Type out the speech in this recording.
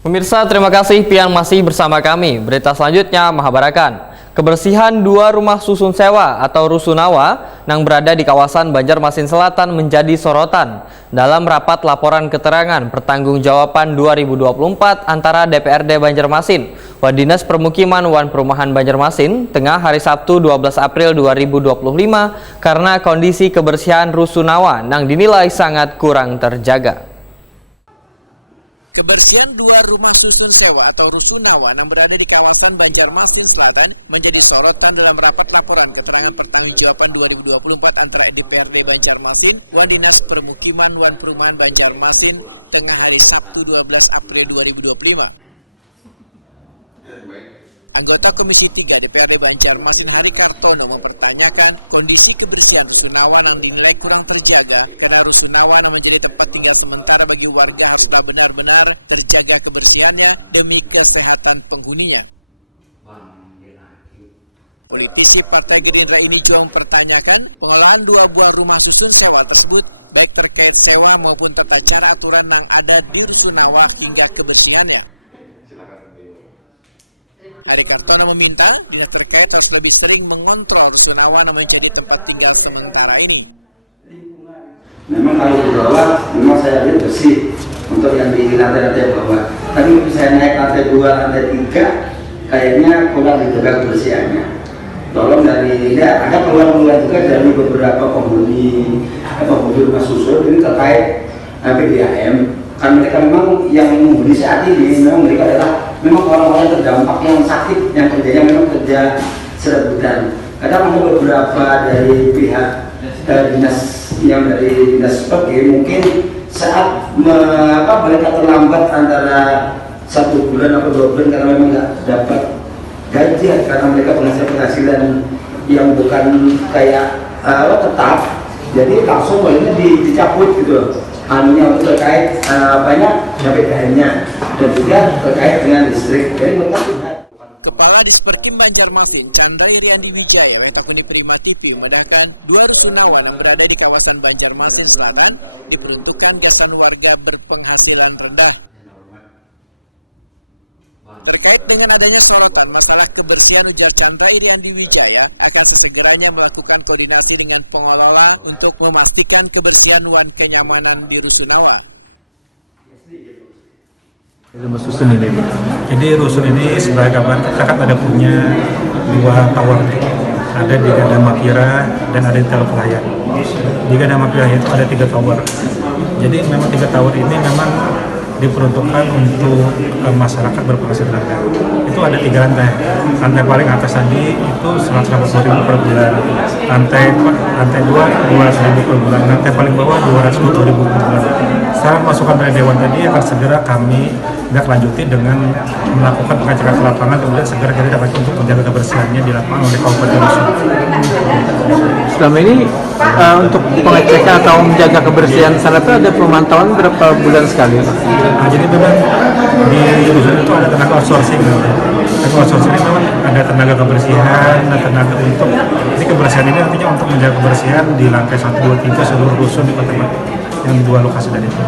Pemirsa, terima kasih Pian masih bersama kami. Berita selanjutnya, Mahabarakan. Kebersihan dua rumah susun sewa atau rusunawa yang berada di kawasan Banjarmasin Selatan menjadi sorotan dalam rapat laporan keterangan pertanggungjawaban 2024 antara DPRD Banjarmasin, Dinas Permukiman wan Perumahan Banjarmasin, tengah hari Sabtu 12 April 2025 karena kondisi kebersihan rusunawa yang dinilai sangat kurang terjaga. Kebersihan dua rumah susun sewa atau rusunawa yang berada di kawasan Banjarmasin Selatan menjadi sorotan dalam rapat laporan keterangan pertanggungjawaban 2024 antara DPRD Banjarmasin, Dinas Permukiman wan Perumahan Banjarmasin, tengah hari Sabtu 12 April 2025. Anggota Komisi 3 DPRD Banjarmasin Hari Kartono mempertanyakan kondisi kebersihan rusunawa yang dinilai kurang terjaga karena rusunawa yang menjadi tempat tinggal sementara bagi warga haruslah benar-benar terjaga kebersihannya demi kesehatan penghuninya. Politisi Partai Gerindra ini juga mempertanyakan pengelolaan dua buah rumah susun sewa tersebut baik terkait sewa maupun tata cara aturan yang ada di rusunawa hingga kebersihannya. Hari Kartono meminta dinas terkait harus lebih sering mengontrol rusunawa yang menjadi tempat tinggal sementara ini. Memang kalau di bawah, memang saya lihat bersih untuk yang di lantai-lantai bawah. Tapi saya naik lantai 2, lantai 3, kayaknya kurang dijaga kebersihannya. Tolong dari, ya ada keluhan-keluhan juga dari beberapa penghuni rumah susun ini terkait PDAM. Kan mereka memang yang menghuni saat ini, memang mereka adalah memang orang-orang terdampak yang sakit, yang kerjanya memang kerja serabutan. Kadang ada beberapa dari pihak dinas yang dari dinas pergi mungkin saat mereka terlambat antara 1 bulan atau 2 bulan karena memang nggak dapat gaji karena mereka penghasilan yang bukan kayak tetap, jadi langsung baliknya dicabut gitu. Anunya untuk terkait PPN-nya dan juga terkait dengan listrik. Kepala Disperkim Banjarmasin, Chandra Iriandi Wijaya, Wetakuni Prima TV memedahkan dua rusunawa yang berada di kawasan Banjarmasin Selatan diperuntukkan gasan warga berpenghasilan rendah. Terkait dengan adanya sorotan masalah kebersihan, ujar Chandra Iriandi Wijaya akan sesegeranya melakukan koordinasi dengan pengelola untuk memastikan kebersihan wan kenyamanan di rusunawa. Rumah susun ini. Jadi rusun ini sebagai gambaran kita kan ada punya 2 tower, ada di Ganda Mapira dan ada di Telpelayan. Di Ganda Mapira itu ada 3 tower. Jadi memang 3 tower ini memang diperuntukkan untuk masyarakat berpenghasilan rendah. Itu ada 3 lantai. Lantai paling atas tadi itu 150.000 per bulan. Lantai 2 200.000 per bulan. Lantai paling bawah 210.000 per bulan. Saran masukan dari Dewan tadi akan segera kami lanjuti dengan melakukan pengecekan ke lapangan, kemudian segera kita dapat untuk menjaga kebersihannya di lapangan oleh Kabupaten Rusun. Selama ini untuk pengecekan atau menjaga kebersihan sana itu ada pemantauan berapa bulan sekali? Nah, jadi memang di Rusun itu ada tenaga outsourcing. Tenaga outsourcing ini memang ada tenaga kebersihan, ada tenaga untuk ini kebersihan ini nantinya untuk menjaga kebersihan di lantai 1, 2, 3 seluruh rusun di Kota Batu yang 2 lokasi dari itu.